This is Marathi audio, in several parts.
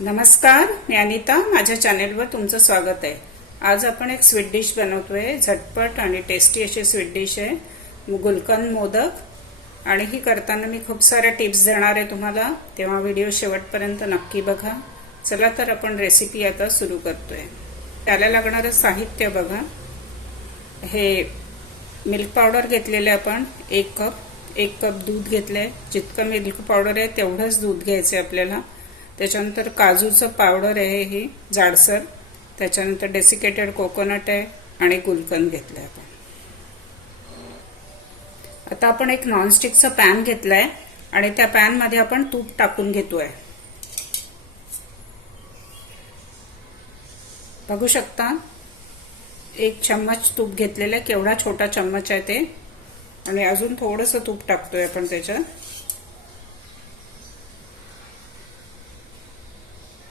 नमस्कार, मी अनिता. माझ्या चॅनेलवर तुमचं स्वागत आहे. आज आपण एक स्वीट डिश बनवतोय. झटपट आणि टेस्टी अशी स्वीट डिश आहे, गुलकंद मोदक. आणि ही करताना मी खूप साऱ्या टिप्स देणार आहे तुम्हाला, तेव्हा व्हिडिओ शेवटपर्यंत नक्की बघा. चला तर आपण रेसिपी आता सुरू करतोय. त्याला लागणारं साहित्य बघा. हे मिल्क पावडर घेतलेले आपण 1 कप दूध घेतलंय. जितकं मिल्क पावडर आहे तेवढंच दूध घ्यायचं आपल्याला. त्याच्यानंतर काजूचं पावडर आहे ही जाडसर. त्याच्यानंतर डेसिकेटेड कोकोनट आहे आणि गुलकंद घेतलाय आपण. आता आपण एक नॉनस्टिकचा पॅन घेतलाय आणि त्या पॅन मध्ये आपण तूप टाकून घेतोय. बघू शकता 1 चम्मच तूप घेतलेलं आहे. केवढा छोटा चम्मच आहे ते. आणि अजून थोडंसं तूप टाकतोय आपण त्याच्यात.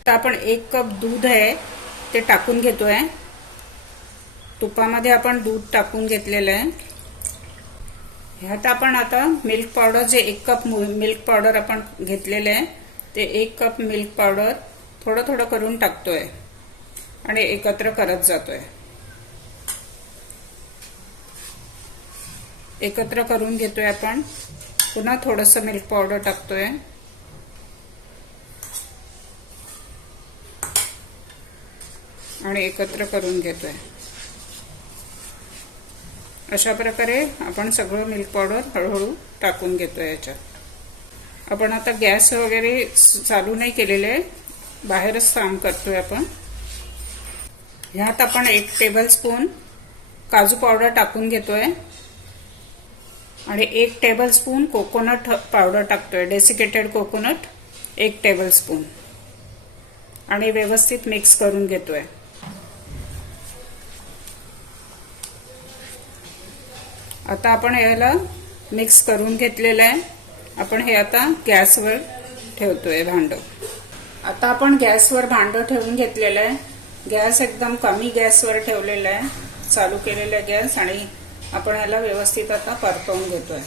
आपण 1 कप दूध आहे ते टाकून घेतोय. तुपामध्ये आपण दूध टाकून घेतलेलं आहे. ह्यात आपण आता मिल्क पावडर, जे 1 कप मिल्क पावडर आपण घेतलेले आहे ते 1 कप मिल्क पावडर थोडं थोडं करून टाकतोय आणि एकत्र करत जातोय. एकत्र करून घेतोय आपण. पुन्हा थोडंसं मिल्क पावडर टाकतोय आणि एकत्र करून घेतोय. अशा प्रकारे आपण सगळं मिल्क पावडर हळूहळू टाकून घेतोय याच्यात. आपण आता गॅस वगैरे चालू नाही केलेले, बाहेरच काम करतोय आपण. ह्यात आपण 1 टेबलस्पून काजू पावडर टाकून घेतोय आणि 1 टेबलस्पून कोकोनट पावडर टाकतोय. डेसिकेटेड कोकोनट 1 टेबलस्पून आणि व्यवस्थित मिक्स करून घेतोय. आता आपण याला मिक्स करून घेतलेलं आहे. आपण हे आता गॅसवर ठेवतोय भांडं. आता आपण गॅसवर भांडं ठेवून घेतलेलं आहे. गॅस एकदम कमी गॅसवर ठेवलेला आहे. चालू केलेला आहे गॅस आणि आपण याला व्यवस्थित आता परतवून घेतोय.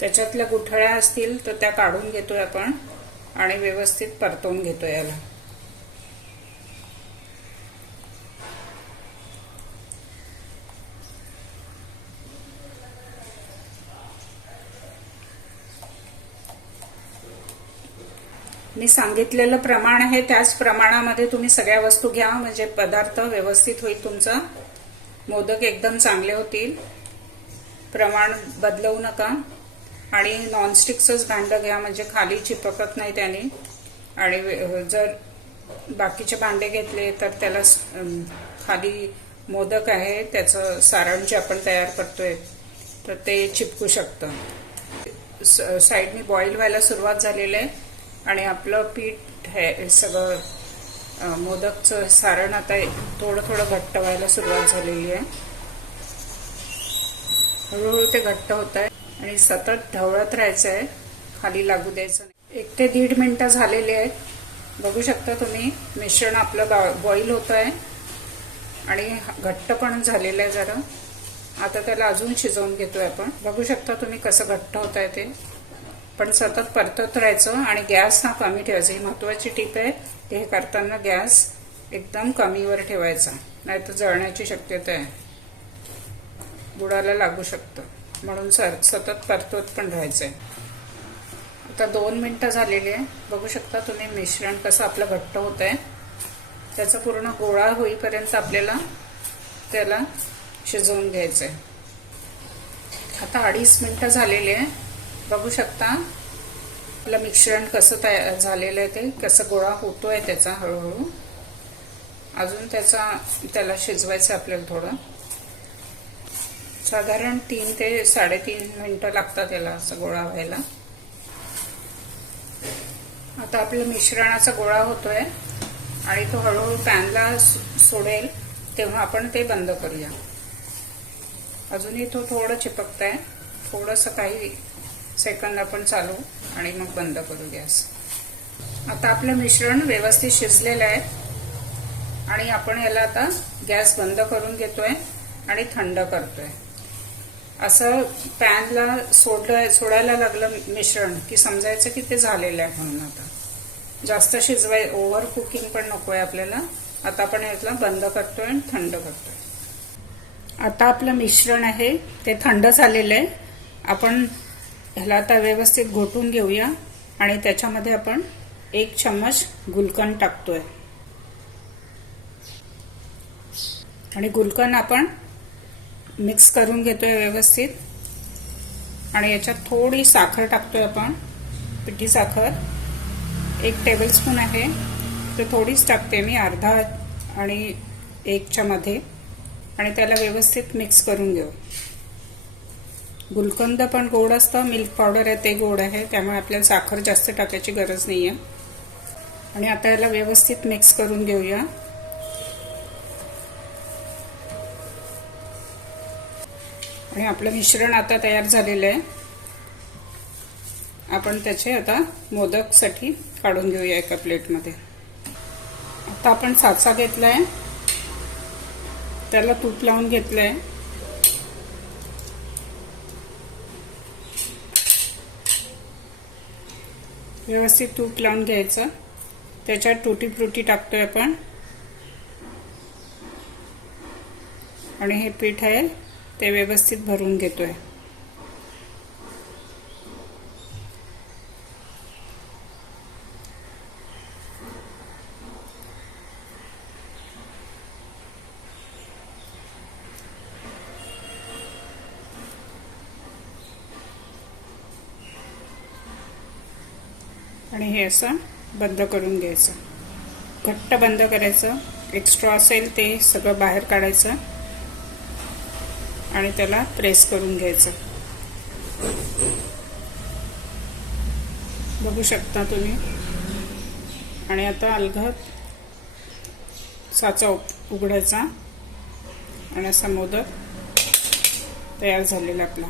त्याच्यातल्या गुठळ्या असतील तर त्या काढून घेतोय आपण आणि व्यवस्थित परतवून घेतोय याला. मी सांगितलेलं प्रमाण आहे त्याच प्रमाणामध्ये तुम्ही सगळ्या वस्तू घ्या, म्हणजे पदार्थ व्यवस्थित होईल तुमचा. मोदक एकदम चांगले होतील. प्रमाण बदलवू नका. आणि नॉनस्टिकचंच भांडं घ्या, म्हणजे खाली चिपकत नाही त्याने. आणि जर बाकीचे भांडे घेतले तर त्याला खाली मोदक आहे त्याचं सारण जे आपण तयार करतोय तर ते चिपकू शकतं. साईडनी बॉईल व्हायला सुरुवात झालेली आहे आणि आपलं पीठ हे सगळं मोदकचं सारण आता थोडं थोडं घट्ट व्हायला सुरुवात झालेली आहे. हळूहळू ते घट्ट होत आहे आणि सतत ढवळत राहायचं आहे, खाली लागू द्यायचं नाही. 1 ते 1.5 मिनिटं झालेली आहेत. बघू शकता तुम्ही मिश्रण आपलं बॉईल होत आहे आणि घट्ट पण झालेलं आहे जरा. आता त्याला अजून शिजवून घेतोय आपण. बघू शकता तुम्ही कसं घट्ट होत आहे ते. पण सतत परतत राहायचं आणि गॅस हा कमी ठेवायचा. ही महत्वाची टीप आहे. हे करताना गॅस एकदम कमीवर ठेवायचा, नाहीतर जळण्याची शक्यता आहे, बुडाला लागू शकतं. म्हणून सतत परतवत पण राहायचंय. आता 2 मिनिटं झालेली आहे. बघू शकता तुम्ही मिश्रण कसं आपलं घट्ट होत आहे. त्याचा पूर्ण गोळा होईपर्यंत आपल्याला त्याला शिजवून घ्यायचंय. आता 2.5 मिनिटं झालेली आहे. बघू शकता आपलं मिश्रण कसं तयार झालेलं आहे, ते कसं गोळा होतोय त्याचा हळूहळू. अजून त्याला शिजवायचं आपल्याला थोडं. साधारण 3 ते 3.5 मिनिटं लागतात त्याला असं गोळा व्हायला. आता आपलं मिश्रणाचा गोळा होतोय आणि तो हळूहळू पॅनला सोडेल तेव्हा आपण ते बंद करूया. अजूनही तो थोडं चिपकत आहे. थोडंसं काही सेकंद आपण चालू आणि मग बंद करू गॅस. आता आपलं मिश्रण व्यवस्थित शिजलेलं आहे आणि आपण याला आता गॅस बंद करून घेतोय आणि थंड करतोय. असं पॅनला सोडायला लागलं मिश्रण की समजायचं की ते झालेलं आहे म्हणून. आता जास्त ओव्हर कुकिंग पण नकोय आपल्याला. आता आपण यातला बंद करतोय आणि थंड करतोय. आता आपलं मिश्रण आहे ते थंड झालेलं आहे. आपण ह्याला आता व्यवस्थित घोटून घेऊया आणि त्याच्यामध्ये आपण 1 चम्मच गुलकंद टाकतोय आणि गुलकंद आपण मिक्स करून घेतोय व्यवस्थित. आणि याच्यात थोडी साखर टाकतोय आपण, पिठी साखर 1 टेबलस्पून आहे. ते थोडीच टाकते मी, अर्धा आणि 1च्या मध्ये. आणि त्याला व्यवस्थित मिक्स करून घेऊ. गुलकंद पण गोड असतं, मिल्क पावडर आहे ते गोड आहे, त्यामुळे आपल्याला साखर जास्त टाकायची गरज नाही आहे. आणि आता याला व्यवस्थित मिक्स करून घेऊया. आणि आपलं मिश्रण आता तयार झालेलं आहे. आपण त्याचे आता मोदकसाठी काढून घेऊया एका प्लेटमध्ये. आता आपण साचा घेतलाय, त्याला तूप लावून घेतलंय. व्यवस्थित तूप लावून घ्यायचं. त्याच्यात टुटी फ्रुटी टाकतोय आपण आणि हे पीठ आहे ते व्यवस्थित भरून घेतोय. आणि हे असं बंद करून घ्यायचं. घट्ट बंद करायचं. एक्स्ट्रा असेल ते सगळं बाहेर काढायचं आणि त्याला प्रेस करून घ्यायचं. बघू शकता तुम्ही. आणि आता अलगद साचा उघडायचा आणि असा मोदक तयार झालेला आपला.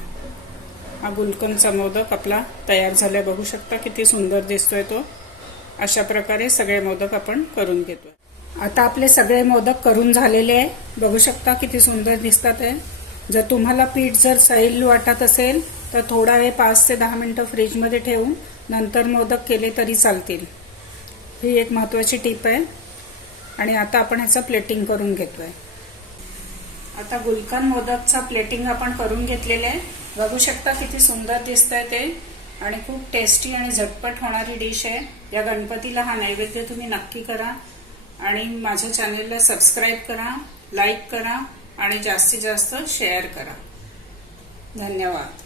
हा गुलकंदचा मोदक आपला तयार झालाय. बघू शकता किती सुंदर दिसतोय तो. अशा प्रकारे सगळे मोदक आपण करून घेतोय. आता आपले सगळे मोदक करून झालेले आहे. बघू शकता किती सुंदर दिसतात आहे. जर तुम्हाला पीठ जर सैल वाटत असेल तर थोडा वेळ 5 ते 10 मिनिटं फ्रीजमध्ये ठेवून नंतर मोदक केले तरी चालतील. ही एक महत्त्वाची टीप आहे. आणि आता आपण ह्याचं प्लेटिंग करून घेतोय. आता गुलकंद मोदकचा प्लेटिंग आपण करून घेतलेलं आहे. बघू शकता किती सुंदर दिसतंय ते. आणि खूप टेस्टी आणि झटपट होणारी डिश आहे. या गणपतीला हा नैवेद्य तुम्ही नक्की करा. आणि माझ्या चॅनलला सबस्क्राईब करा, लाईक करा आणि जास्तीत जास्त शेअर करा. धन्यवाद.